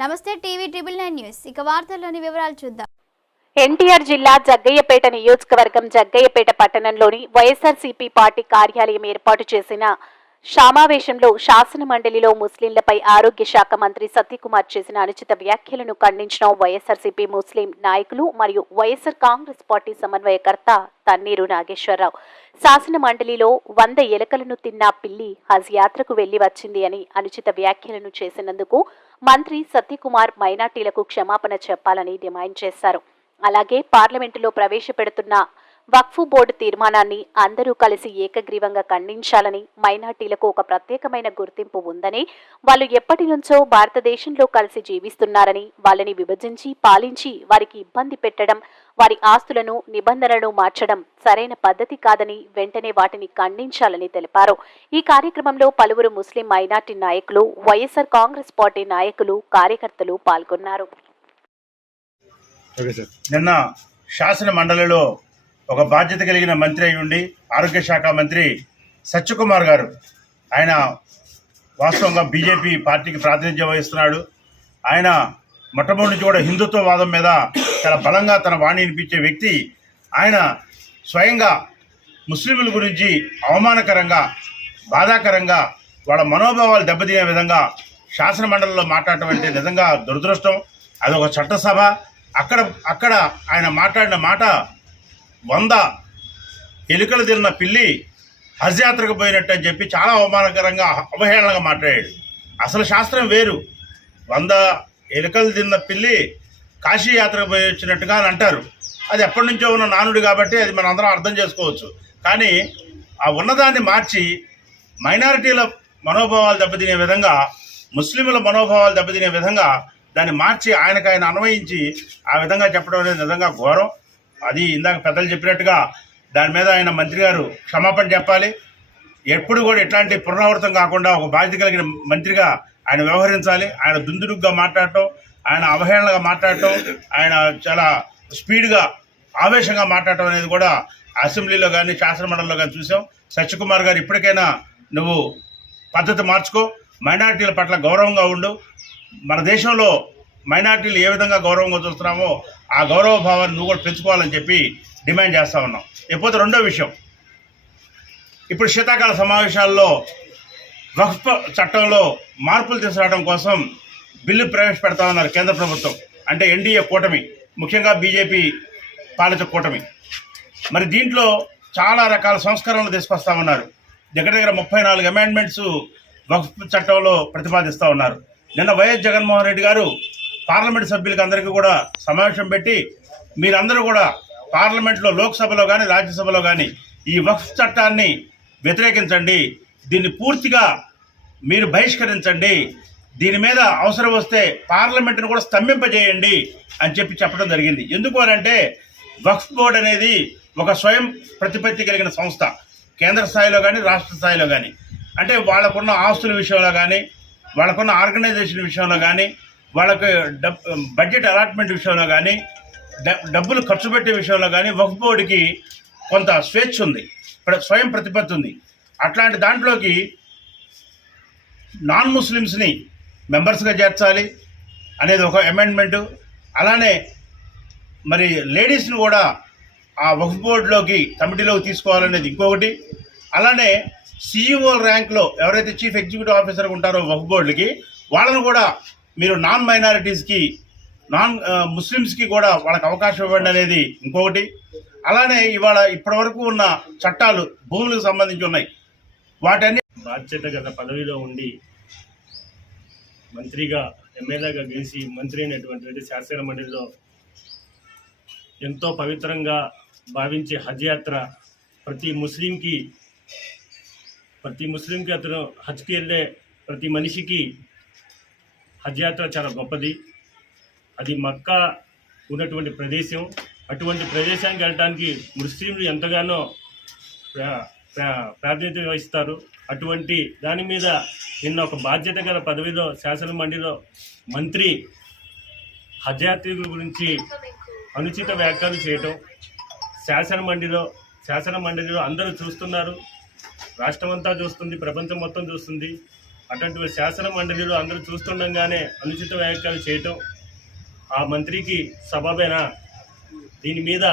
నమస్తే TV triple nine news. ఇక వార్తల్లోని వివరాలు చూద్దాం. ఎన్టీఆర్ జిల్లా జగ్గయ్యపేట నియోజకవర్గం జగ్గయ్యపేట పట్టణంలోని వైఎస్ఆర్సీపీ పార్టీ కార్యాలయం ఏర్పాటు చేసిన సమావేశంలో శాసన మండలిలో ముస్లింలపై ఆరోగ్య శాఖ మంత్రి సత్యకుమార్ చేసిన అనుచిత వ్యాఖ్యలను ఖండించిన వైఎస్ఆర్సీపీ ముస్లిం నాయకులు మరియు వైఎస్ఆర్ కాంగ్రెస్ పార్టీ సమన్వయకర్త తన్నీరు నాగేశ్వరరావు. శాసన మండలిలో వంద ఎలకలను తిన్న పిల్లి హజ్ యాత్రకు వెళ్ళి వచ్చింది అని అనుచిత వ్యాఖ్యలను చేసినందుకు మంత్రి సత్యకుమార్ మైనార్టీలకు క్షమాపణ చెప్పాలని డిమాండ్ చేశారు. అలాగే పార్లమెంటులో ప్రవేశపెడుతున్న వక్ఫు బోర్డు తీర్మానాన్ని అందరూ కలిసి ఏకగ్రీవంగా ఖండించాలని మైనార్టీలకు ఒక ప్రత్యేకమైన గుర్తింపు ఉందని వాళ్ళు ఎప్పటి నుంచో భారతదేశంలో కలిసి జీవిస్తున్నారని వాళ్ళని విభజించి పాలించి వారికి ఇబ్బంది పెట్టడం వారి ఆస్తులను నిబంధనలను మార్చడం సరైన పద్ధతి కాదని వెంటనే వాటిని ఖండించాలని తెలిపారు. ఈ కార్యక్రమంలో పలువురు ముస్లిం మైనార్టీ నాయకులు వైఎస్ఆర్ కాంగ్రెస్ పార్టీ నాయకులు కార్యకర్తలు పాల్గొన్నారు. నిన్న శాసన మండలిలో ఒక బాధ్యత కలిగిన మంత్రి అయి ఉండి ఆరోగ్య శాఖ మంత్రి సత్యకుమార్ గారు. ఆయన వాస్తవంగా బీజేపీ పార్టీకి ప్రాతినిధ్యం వహిస్తున్నాడు. ఆయన మొట్టమొదటి నుంచి కూడా హిందుత్వవాదం మీద చాలా బలంగా తన వాణి వినిపించే వ్యక్తి. ఆయన స్వయంగా ముస్లింల గురించి అవమానకరంగా బాధాకరంగా వాళ్ళ మనోభావాలు దెబ్బతినే విధంగా శాసన మండలిలో మాట్లాడటం అంటే నిజంగా దురదృష్టం. అదొక చట్టసభ. అక్కడ అక్కడ ఆయన మాట్లాడిన మాట వంద ఎలుకలు తిన్న పిల్లి హజ్ యాత్రకు పోయినట్టు అని చెప్పి చాలా అవమానకరంగా అవహేళనగా మాట్లాడాడు. అసలు శాస్త్రం వేరు. వంద ఎలుకలు తిన్న పిల్లి కాశీ యాత్రకు పోయి వచ్చినట్టుగా అని అంటారు. అది ఎప్పటి నుంచో ఉన్న నానుడు కాబట్టి అది మనం అందరం అర్థం చేసుకోవచ్చు. కానీ ఆ ఉన్నదాన్ని మార్చి మైనారిటీల మనోభావాలు దెబ్బతినే విధంగా ముస్లింల మనోభావాలు దెబ్బతినే విధంగా దాన్ని మార్చి ఆయనకు ఆయన అన్వయించి ఆ విధంగా చెప్పడం అనేది నిజంగా ఘోరం. అది ఇందాక పెద్దలు చెప్పినట్టుగా దాని మీద ఆయన మంత్రి గారు క్షమాపణ చెప్పాలి. ఎప్పుడు కూడా ఇట్లాంటి పునరావృతం కాకుండా ఒక బాధ్యత కలిగిన మంత్రిగా ఆయన వ్యవహరించాలి. ఆయన దుందుడుగ్గా మాట్లాడటం ఆయన అవహేళనగా మాట్లాడటం ఆయన చాలా స్పీడ్గా ఆవేశంగా మాట్లాడటం అనేది కూడా అసెంబ్లీలో కానీ శాసనమండలిలో కానీ చూసాం. సత్యకుమార్ గారు ఇప్పటికైనా నువ్వు పద్ధతి మార్చుకో. మైనారిటీల పట్ల గౌరవంగా ఉండు. మన దేశంలో మైనార్టీలు ఏ విధంగా గౌరవంగా చూస్తున్నామో ఆ గౌరవ భావాన్ని నువ్వు కూడా పెంచుకోవాలని చెప్పి డిమాండ్ చేస్తా ఉన్నాం. ఇకపోతే రెండో విషయం. ఇప్పుడు శీతాకాల సమావేశాల్లో వక్ఫ్ చట్టంలో మార్పులు తీసుకురావడం కోసం బిల్లు ప్రవేశపెడతా ఉన్నారు కేంద్ర ప్రభుత్వం. అంటే ఎన్డీఏ కూటమి ముఖ్యంగా బీజేపీ పాలిత కూటమి. మరి దీంట్లో చాలా రకాల సంస్కరణలు తీసుకొస్తా ఉన్నారు. దగ్గర దగ్గర ముప్పై నాలుగు అమెండ్మెంట్స్ వక్ఫ్ చట్టంలో ప్రతిపాదిస్తూ ఉన్నారు. నిన్న వైఎస్ జగన్మోహన్ రెడ్డి గారు పార్లమెంట్ సభ్యులకి అందరికీ కూడా సమావేశం పెట్టి మీరందరూ కూడా పార్లమెంట్లో లోక్సభలో కానీ రాజ్యసభలో కానీ ఈ వక్ఫ్ చట్టాన్ని వ్యతిరేకించండి. దీన్ని పూర్తిగా మీరు బహిష్కరించండి. దీని మీద అవసరం వస్తే పార్లమెంట్ను కూడా స్తంభింపజేయండి అని చెప్పి చెప్పడం జరిగింది. ఎందుకు అని అంటే వక్ఫ్ బోర్డ్ అనేది ఒక స్వయం ప్రతిపత్తి కలిగిన సంస్థ. కేంద్ర స్థాయిలో కానీ రాష్ట్ర స్థాయిలో కానీ అంటే వాళ్ళకున్న ఆస్తుల విషయంలో కానీ వాళ్ళకున్న ఆర్గనైజేషన్ విషయంలో కానీ వాళ్ళకి డబ్ బడ్జెట్ అలాట్మెంట్ విషయంలో కానీ డబ్బులు ఖర్చు పెట్టే విషయంలో కానీ వక్ఫ్ బోర్డుకి కొంత స్వేచ్ఛ ఉంది. స్వయం ప్రతిపత్తి ఉంది. అట్లాంటి దాంట్లోకి నాన్ ముస్లిమ్స్ని మెంబర్స్గా చేర్చాలి అనేది ఒక అమెండ్మెంటు అలానే మరి లేడీస్ని కూడా ఆ వక్ఫ్ బోర్డులోకి కమిటీలోకి తీసుకోవాలనేది ఇంకొకటి. అలానే సీఈఓ ర్యాంక్లో ఎవరైతే చీఫ్ ఎగ్జిక్యూటివ్ ఆఫీసర్ ఉంటారో వక్ఫ్ బోర్డులకి వాళ్ళను కూడా మీరు నాన్ మైనారిటీస్కి నాన్ ముస్లిమ్స్కి కూడా వాళ్ళకి అవకాశం ఇవ్వండి అనేది ఇంకొకటి. అలానే ఇవాళ ఇప్పటివరకు ఉన్న చట్టాలు భూములకు సంబంధించి ఉన్నాయి. వాటన్ని బాధ్యత గత పదవిలో ఉండి మంత్రిగా ఎమ్మెల్యేగా గెలిచి మంత్రి అయినటువంటి శాసన మండలిలో ఎంతో పవిత్రంగా భావించే హజ్ యాత్ర ప్రతి ముస్లింకి ప్రతి ముస్లింకి అతను హజ్కి వెళ్ళే ప్రతి మనిషికి హజ్ యాత్ర చాలా గొప్పది. అది మక్కా ఉన్నటువంటి ప్రదేశం. అటువంటి ప్రదేశానికి వెళ్ళడానికి ముస్లింలు ఎంతగానో ప్రా- వహిస్తారు. అటువంటి దాని మీద నిన్న ఒక బాధ్యత గల పదవిలో శాసన మండలిలో మంత్రి హజ్ యాత్రికుల గురించి అనుచిత వ్యాఖ్యలు చేయటం శాసన మండలిలో శాసన మండలిలో అందరూ చూస్తున్నారు. రాష్ట్రం అంతా చూస్తుంది ప్రపంచం మొత్తం చూస్తుంది. అటువంటి శాసన మండలిలో అందరూ చూస్తుండగానే అనుచిత వ్యాఖ్యలు చేయటం ఆ మంత్రికి సబబేనా? దీని మీద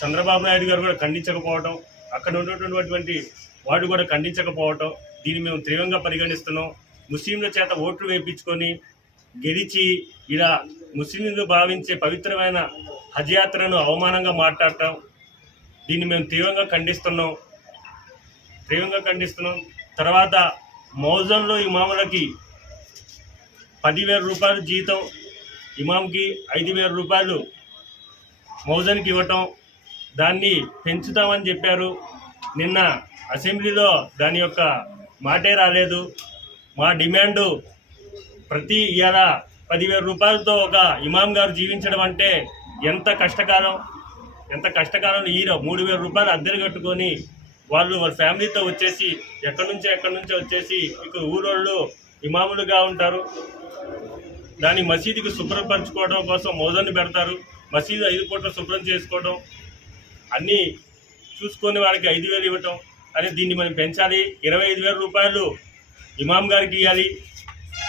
చంద్రబాబు నాయుడు గారు కూడా ఖండించకపోవటం అక్కడ ఉన్నటువంటి వాడు కూడా ఖండించకపోవటం దీన్ని మేము తీవ్రంగా పరిగణిస్తున్నాం. ముస్లింల చేత ఓట్లు వేయించుకొని గెలిచి ఇలా ముస్లింలు భావించే పవిత్రమైన హజ్ యాత్రను అవమానంగా మాట్లాడటం దీన్ని మేము తీవ్రంగా ఖండిస్తున్నాం. తీవ్రంగా ఖండిస్తున్నాం. తర్వాత మౌజంలో ఇమాములకి పదివేల రూపాయలు జీతం ఇమాంకి ఐదు వేల రూపాయలు మౌజన్కి ఇవ్వటం దాన్ని పెంచుతామని చెప్పారు. నిన్న అసెంబ్లీలో దాని యొక్క మాటే రాలేదు. మా డిమాండు ప్రతి ఇవాళ పదివేల రూపాయలతో ఒక ఇమాం గారు జీవించడం అంటే ఎంత కష్టకాలం ఎంత కష్టకాలం ఈరో మూడు వేల రూపాయలు అద్దెలు కట్టుకొని వాళ్ళు వాళ్ళ ఫ్యామిలీతో వచ్చేసి ఎక్కడి నుంచో ఎక్కడి నుంచో వచ్చేసి ఇక్కడ ఊరోళ్ళు ఇమాములుగా ఉంటారు. దాని మసీదుకి శుభ్రపరచుకోవడం కోసం మోదన్ని పెడతారు. మసీదు ఐదు పూట్ల శుభ్రం చేసుకోవడం అన్నీ చూసుకొని వారికి ఐదు వేలు ఇవ్వటం అదే దీన్ని మనం పెంచాలి. ఇరవై ఐదు వేల రూపాయలు ఇమాం గారికి ఇవ్వాలి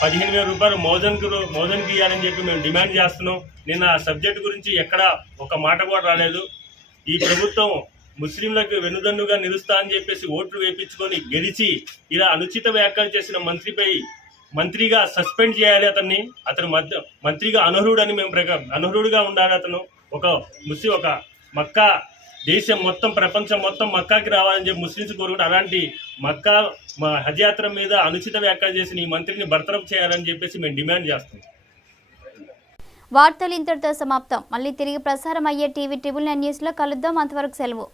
పదిహేను వేల రూపాయలు మోజన్కి మోజన్కి ఇవ్వాలని చెప్పి మేము డిమాండ్ చేస్తున్నాం. నిన్న ఆ సబ్జెక్ట్ గురించి ఎక్కడ ఒక మాట కూడా రాలేదు. ఈ ప్రభుత్వం ముస్లింలకు వెనుదన్నుగా నిలుస్తా అని చెప్పేసి ఓట్లు వేపించుకొని గెలిచి ఇలా అనుచిత వ్యాఖ్యలు చేసిన మంత్రిపై మంత్రిగా సస్పెండ్ చేయాలి అతన్ని. అతను మధ్య మంత్రిగా అనర్హుడని మేము ప్రకారం అనర్హుడుగా ఉండాలి అతను. ఒక ముస్లిం ఒక మక్కా దేశం మొత్తం ప్రపంచం మొత్తం మక్కాకి రావాలని చెప్పి ముస్లింస్ కోరుకుంటే అలాంటి మక్కా మా హజ్ యాత్ర మీద అనుచిత వ్యాఖ్యలు చేసిన ఈ మంత్రిని బర్తరఫ్ చేయాలని చెప్పేసి మేము డిమాండ్ చేస్తున్నాం వార్తలు ఇంతటితో సమాప్తం. మళ్ళీ తిరిగి ప్రసారం అయ్యే టీవీ ట్రిబుల్ నైన్ న్యూస్లో కలుద్దాం. అంతవరకు సెలవు.